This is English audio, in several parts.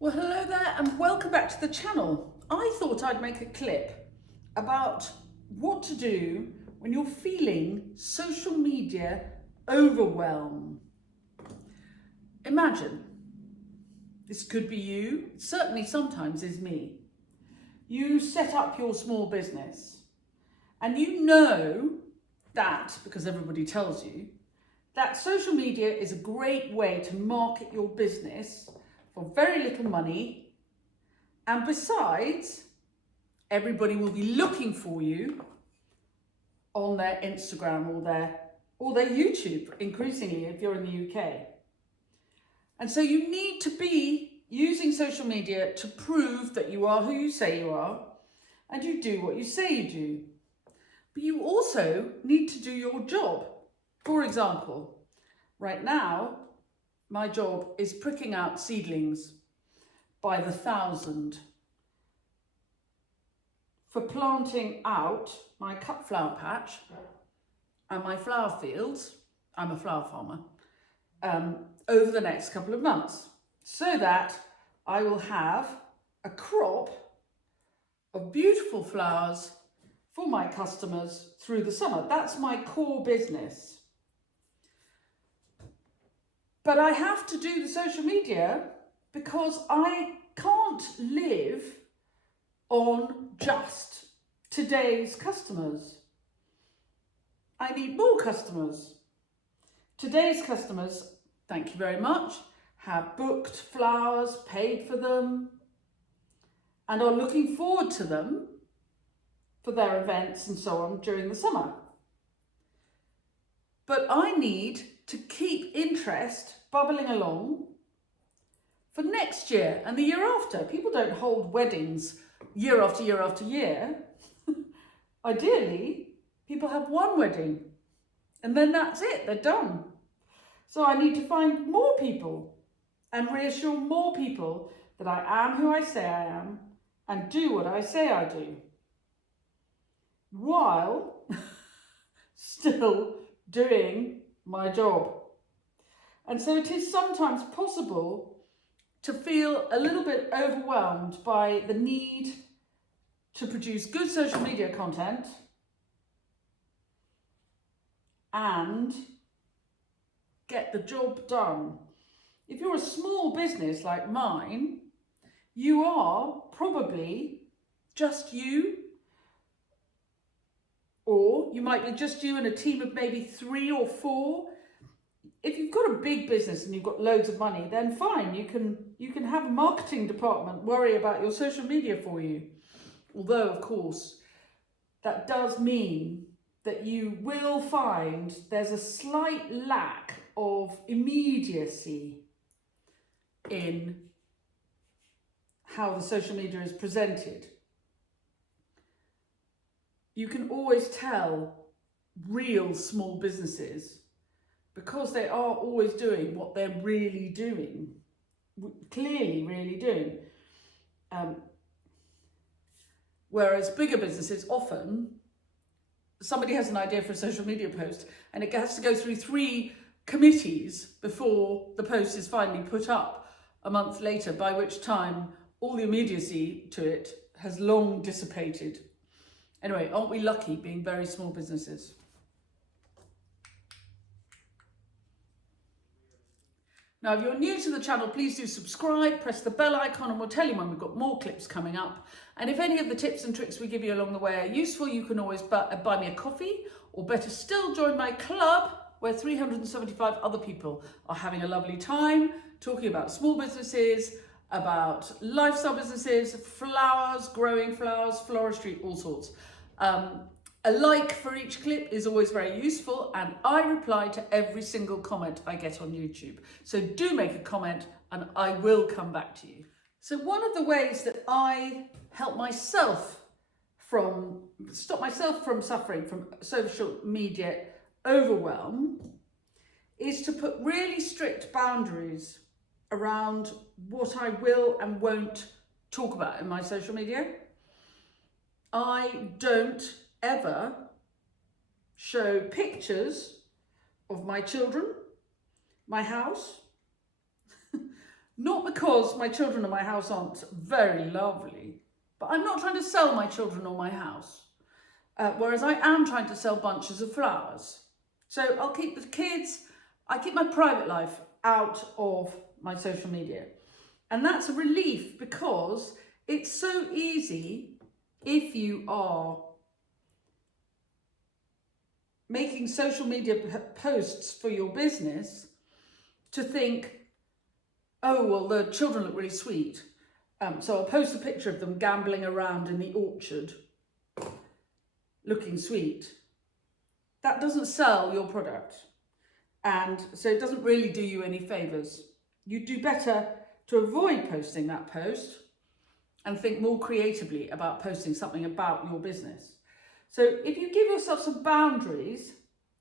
Well, hello there and welcome back to the channel. I thought I'd make a clip about what to do when you're feeling social media overwhelm. Imagine, this could be you, certainly sometimes is me. You set up your small business and you know that, because everybody tells you, that social media is a great way to market your business for very little money, and besides, everybody will be looking for you on their Instagram or their YouTube, increasingly if you're in the UK. And so you need to be using social media to prove that you are who you say you are and you do what you say you do. But you also need to do your job. For example, right now, my job is pricking out seedlings by the 1,000 for planting out my cut flower patch and my flower fields. I'm a flower farmer. Over the next couple of months, so that I will have a crop of beautiful flowers for my customers through the summer. That's my core business. But I have to do the social media because I can't live on just today's customers. I need more customers. Today's customers, thank you very much, have booked flowers, paid for them, and are looking forward to them for their events and so on during the summer. But I need to keep interest bubbling along for next year and the year after. People don't hold weddings year after year after year. Ideally, people have one wedding and then that's it, they're done. So I need to find more people and reassure more people that I am who I say I am and do what I say I do, while still doing my job. And so it is sometimes possible to feel a little bit overwhelmed by the need to produce good social media content and get the job done. If you're a small business like mine, you are probably just you, or you might be just you and a team of maybe 3 or 4. If you've got a big business and you've got loads of money, then fine, you can have a marketing department worry about your social media for you. Although, of course, that does mean that you will find there's a slight lack of immediacy in how the social media is presented. You can always tell real small businesses because they are always doing what they're really doing, clearly really doing. Whereas bigger businesses, often somebody has an idea for a social media post and it has to go through 3 committees before the post is finally put up a month later, by which time all the immediacy to it has long dissipated. Anyway, aren't we lucky being very small businesses? Now, if you're new to the channel, please do subscribe, press the bell icon, and we'll tell you when we've got more clips coming up. And if any of the tips and tricks we give you along the way are useful, you can always buy me a coffee, or better still, join my club, where 375 other people are having a lovely time talking about small businesses, about lifestyle businesses, flowers, growing flowers, floristry, all sorts. A like for each clip is always very useful, and I reply to every single comment I get on YouTube. So do make a comment and I will come back to you. So one of the ways that I help myself stop myself from suffering from social media overwhelm is to put really strict boundaries around what I will and won't talk about in my social media. I don't ever show pictures of my children, my house, Not because my children in my house aren't very lovely, but I'm not trying to sell my children or my house. Whereas I am trying to sell bunches of flowers. So I'll keep the kids, I keep my private life out of my social media. And that's a relief because it's so easy if you are making social media posts for your business to think, oh, well, the children look really sweet. So I'll post a picture of them gambling around in the orchard, looking sweet. That doesn't sell your product. And so it doesn't really do you any favors. You do better to avoid posting that post and think more creatively about posting something about your business. So if you give yourself some boundaries,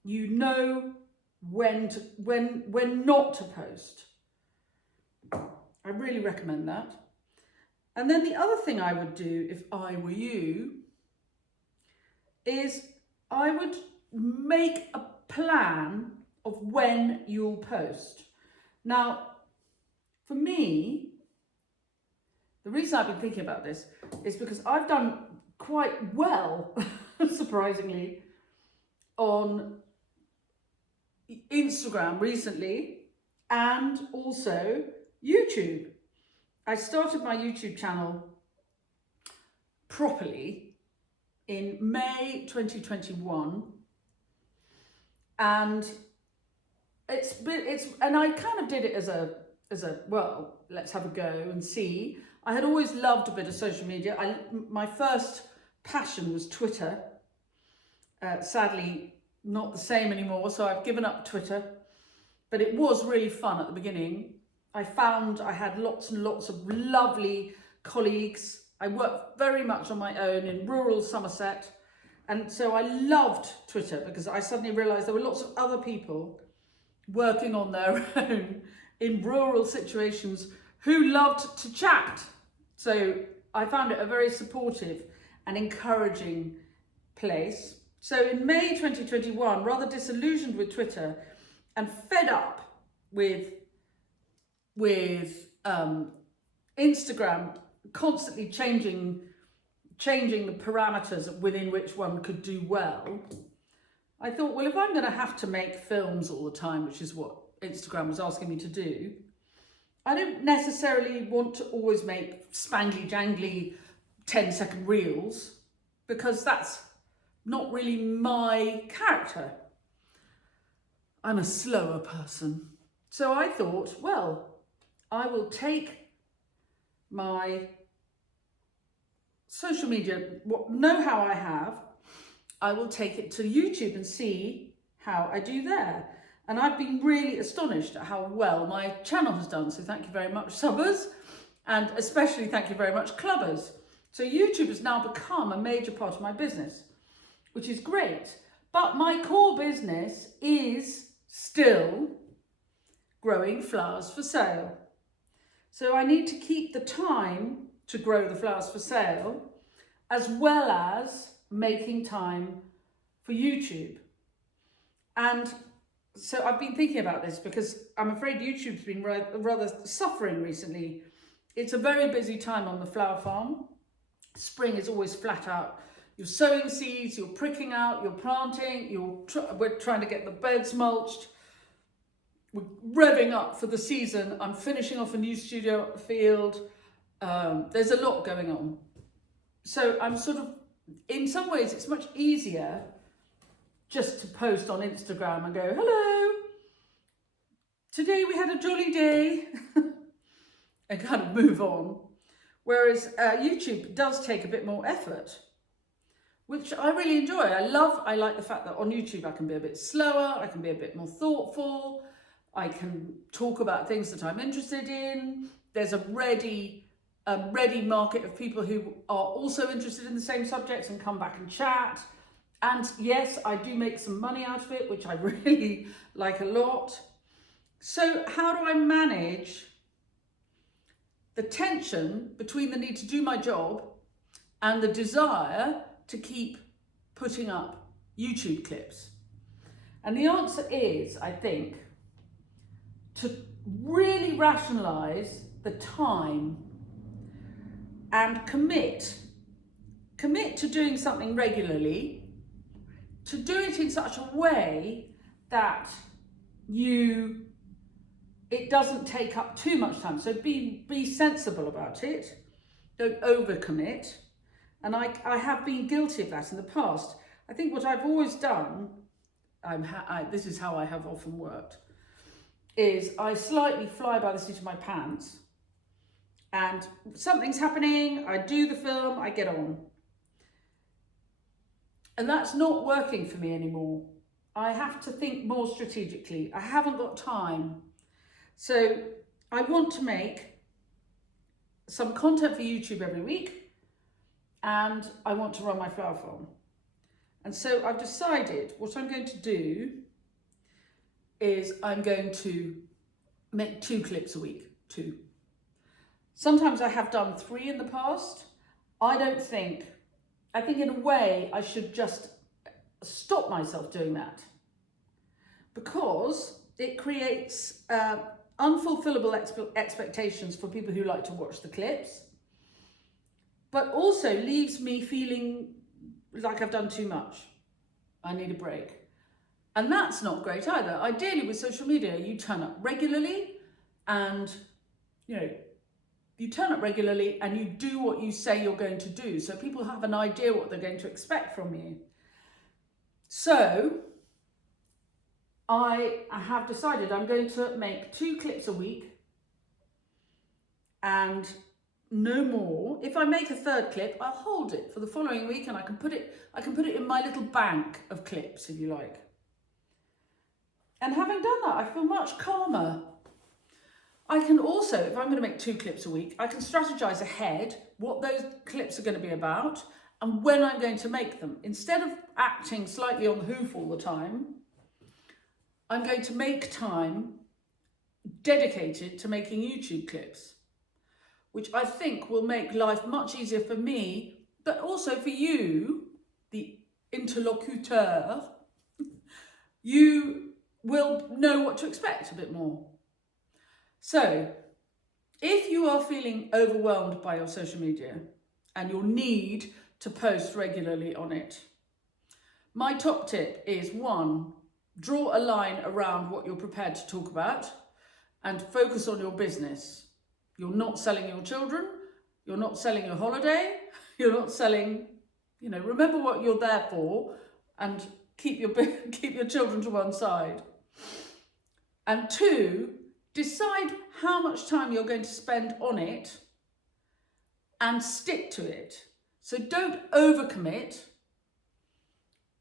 you know when not to post. I really recommend that. And then the other thing I would do if I were you is I would make a plan of when you'll post. Now, for me, the reason I've been thinking about this is because I've done quite well, surprisingly, on Instagram recently and also YouTube. I started my YouTube channel properly in May 2021, and and I kind of did it as a well, let's have a go and see. I had always loved a bit of social media. My first passion was Twitter. Sadly, not the same anymore, so I've given up Twitter. But it was really fun at the beginning. I found I had lots and lots of lovely colleagues. I worked very much on my own in rural Somerset. And so I loved Twitter because I suddenly realised there were lots of other people working on their own in rural situations who loved to chat. So I found it a very supportive and encouraging place. So in May 2021, rather disillusioned with Twitter and fed up with Instagram constantly changing the parameters within which one could do well, I thought, well, if I'm going to have to make films all the time, which is what Instagram was asking me to do, I don't necessarily want to always make spangly jangly 10-second reels because that's not really my character. I'm a slower person. So I thought, well, I will take my social media, what know-how I have, I will take it to YouTube and see how I do there. And I've been really astonished at how well my channel has done. So thank you very much, subbers, and especially thank you very much, clubbers. So YouTube has now become a major part of my business, which is great. But my core business is still growing flowers for sale. So I need to keep the time to grow the flowers for sale, as well as making time for YouTube. And so I've been thinking about this because I'm afraid YouTube's been rather suffering recently. It's a very busy time on the flower farm. Spring is always flat out. You're sowing seeds, you're pricking out, you're planting, we're trying to get the beds mulched. We're revving up for the season. I'm finishing off a new studio at the field. There's a lot going on. So I'm sort of, in some ways, it's much easier just to post on Instagram and go, hello, today we had a jolly day, and kind of move on. Whereas YouTube does take a bit more effort, which I really enjoy. I like the fact that on YouTube I can be a bit slower, I can be a bit more thoughtful, I can talk about things that I'm interested in. There's a ready market of people who are also interested in the same subjects and come back and chat. And yes, I do make some money out of it, which I really like a lot. So how do I manage the tension between the need to do my job and the desire to keep putting up YouTube clips? And the answer is, I think, to really rationalize the time and commit to doing something regularly, to do it in such a way that it doesn't take up too much time. So be sensible about it. Don't overcommit. And I have been guilty of that in the past. I think what I've always done, this is how I have often worked, is I slightly fly by the seat of my pants, and something's happening, I do the film, I get on. And that's not working for me anymore. I have to think more strategically. I haven't got time. So I want to make some content for YouTube every week, and I want to run my flower farm. And so I've decided what I'm going to do is I'm going to make 2 clips a week, 2. Sometimes I have done 3 in the past. I think in a way I should just stop myself doing that, because it creates unfulfillable expectations for people who like to watch the clips, but also leaves me feeling like I've done too much. I need a break. And that's not great either. Ideally with social media, you turn up regularly and, you turn up regularly and you do what you say you're going to do. So people have an idea what they're going to expect from you. So I have decided I'm going to make 2 clips a week and no more. If I make a 3rd clip, I'll hold it for the following week, and I can put it in my little bank of clips, if you like. And having done that, I feel much calmer. I can also, if I'm going to make 2 clips a week, I can strategize ahead what those clips are going to be about and when I'm going to make them. Instead of acting slightly on the hoof all the time, I'm going to make time dedicated to making YouTube clips, which I think will make life much easier for me, but also for you, the interlocuteur. You will know what to expect a bit more. So, if you are feeling overwhelmed by your social media and your need to post regularly on it, my top tip is 1, draw a line around what you're prepared to talk about and focus on your business. You're not selling your children, you're not selling your holiday, you're not selling, remember what you're there for, and keep your children to one side. And 2, decide how much time you're going to spend on it and stick to it. So don't overcommit.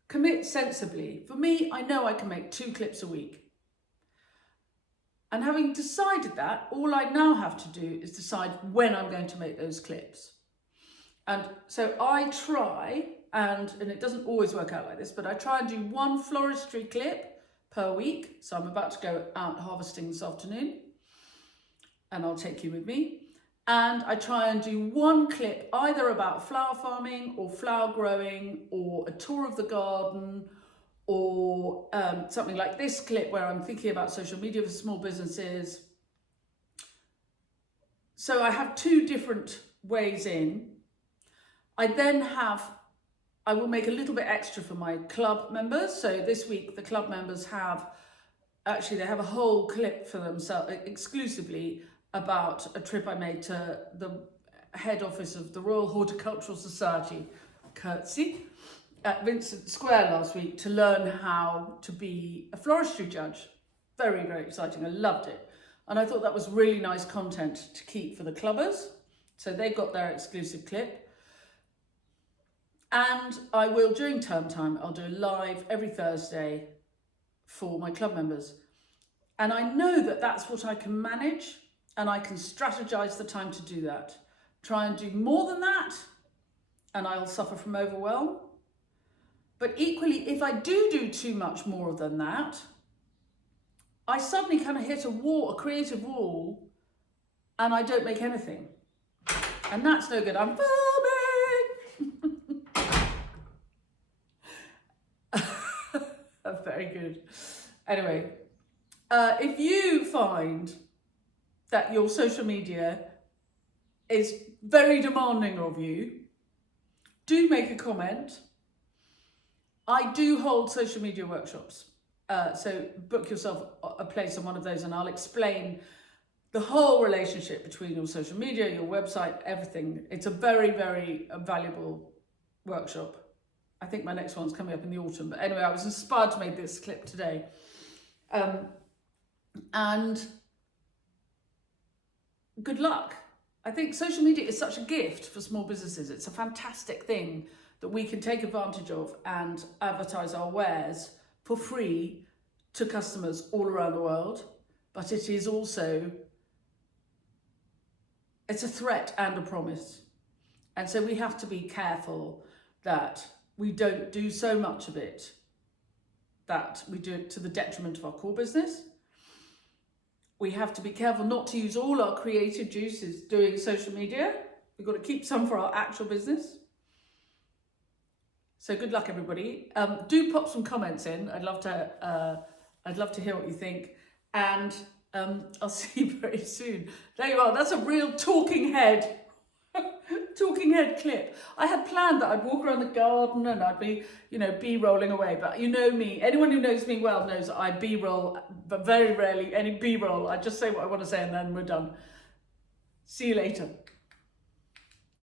Commit sensibly. For me, I know I can make 2 clips a week. And having decided that, all I now have to do is decide when I'm going to make those clips. And so I try, and it doesn't always work out like this, but I try and do 1 floristry clip per week. So I'm about to go out harvesting this afternoon, and I'll take you with me. And I try and do 1 clip either about flower farming or flower growing or a tour of the garden, or something like this clip where I'm thinking about social media for small businesses. So I have 2 different ways in. I will make a little bit extra for my club members. So this week the club members they have a whole clip for themselves exclusively about a trip I made to the head office of the Royal Horticultural Society, curtsy, at Vincent Square last week to learn how to be a floristry judge. Very, very exciting. I loved it. And I thought that was really nice content to keep for the clubbers. So they got their exclusive clip. And I will, during term time, I'll do a live every Thursday for my club members. And I know that that's what I can manage, and I can strategize the time to do that. Try and do more than that, and I'll suffer from overwhelm. But equally, if I do too much more than that, I suddenly kind of hit a creative wall, and I don't make anything. And that's no good. I'm filming! Very good. Anyway, if you find that your social media is very demanding of you, do make a comment. I do hold social media workshops. So book yourself a place on one of those and I'll explain the whole relationship between your social media, your website, everything. It's a very, very valuable workshop. I think my next one's coming up in the autumn. But anyway, I was inspired to make this clip today. And good luck. I think social media is such a gift for small businesses. It's a fantastic thing that we can take advantage of and advertise our wares for free to customers all around the world. But it is also, it's a threat and a promise. And so we have to be careful that we don't do so much of it that we do it to the detriment of our core business. We have to be careful not to use all our creative juices doing social media. We've got to keep some for our actual business. So good luck, everybody. Do pop some comments in. I'd love to hear what you think. And I'll see you very soon. There you are. That's a real talking head clip. I had planned that I'd walk around the garden and I'd be, B-rolling away. But you know me, anyone who knows me well knows that I B-roll, but very rarely any B-roll. I just say what I want to say and then we're done. See you later.